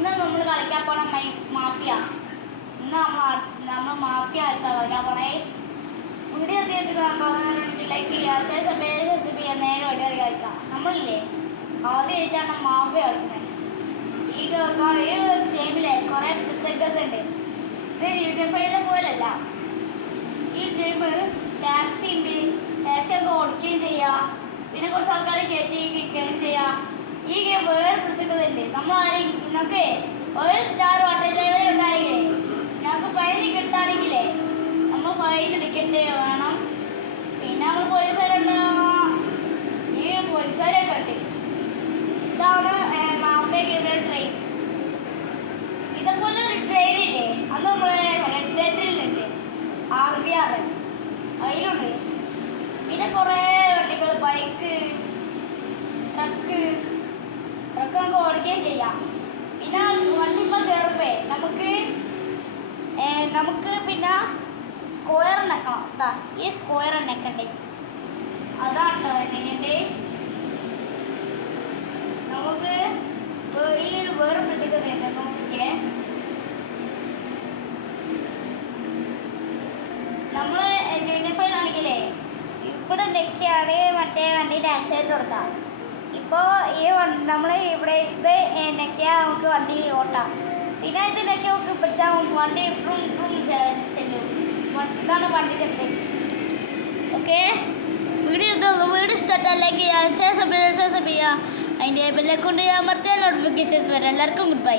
ഇന്ന് നമ്മൾ കളിക്കാൻ പോണ മാഫിയ. ഇന്ന് നമ്മൾ മാഫിയ ആയിട്ടാണ് കളിക്കാൻ പോണേ. വീഡിയോ എത്തിയിട്ട് ലൈക്ക് ചെയ്യുക, ശേഷം നേരെ വണ്ടി കളിക്കാം. നമ്മളില്ലേ ആദ്യമായിട്ടാണ് മാഫിയ കളിക്കുന്നത്. ഈ ഗെയിമിലെ കുറേ പ്രത്യേകത ഉണ്ട്. ഇത് യൂണിഫൈലെ പോലല്ല. ഈ ഗെയിം ടാക്സി ഉണ്ട്, ടാക്സി ഒക്കെ ഓടിക്കുകയും ചെയ്യാം, പിന്നെ കുറച്ച് ആൾക്കാരെ കയറ്റിയിരിക്കുകയും ചെയ്യാം. ഈ ഗെയിം വേറെ പ്രത്യേകത ഉണ്ട്. നമുക്ക് ഒരു സ്റ്റാർ വാട്ടർ ഡ്രൈവർ ഉണ്ടാണെങ്കിൽ ഞങ്ങൾക്ക് ഫൈൻ കിട്ടുകയാണെങ്കിലേ നമ്മൾ ഫൈൻ അടിക്കേണ്ടി വേണം. പിന്നെ നമ്മൾ പോലീസുകാരുണ്ടാകാം. ഈ പോലീസുകാരൊക്കെ ഉണ്ട്. ഇതാണ് മാഫിയ ഗെയിമിലെ ട്രെയിൻ. ഇതേപോലെ ഒരു ട്രെയിനില്ലേ, അത് നമ്മളെ റെഡ് ഡെഡിലുണ്ട്, RBR അതിലുണ്ട്. പിന്നെ കുറേ വണ്ടികൾ, ബൈക്ക്, ട്രക്ക് നമുക്ക് ഓടിക്കുകയും ചെയ്യാം. പിന്നെ വണ്ടിമ്മ കയറുമ്പേ നമുക്ക് പിന്നെ സ്ക്വയർ നെക്കണം. ഈ സ്ക്വയർ നെക്കണ്ടേ, അതാണ് കേട്ടോ ഇതിൻ്റെ. നമുക്ക് ഈ വേറെ പ്രത്യേകത നോക്കിക്കേ. നമ്മൾ ജെനിഫൈലാണെങ്കിലേ ഇവിടെ നെക്കിയാണ് മറ്റേ വണ്ടീൻ്റെ ആക്സിഡൻറ്റ് കൊടുക്കാം. ഇപ്പോൾ ഈ നമ്മൾ ഇവിടെ ഇത് നെക്കിയാൽ നമുക്ക് വണ്ടി ഓട്ടാം. പിന്നെ ഇത് നെക്കി നമുക്ക് പിടിച്ചാൽ വണ്ടി ചെല്ലും. ഇതാണ് വണ്ടിൻ്റെ brake. Okay, video start like ചെയ്യുക, ശേഷം ചെയ്യുക, അതിൻ്റെ ബെല്ലൈക്കൺ അമർത്തിയാൽ നോട്ടിഫിക്കേഷൻസ് വരാം. എല്ലാവർക്കും ഗുഡ് ബൈ.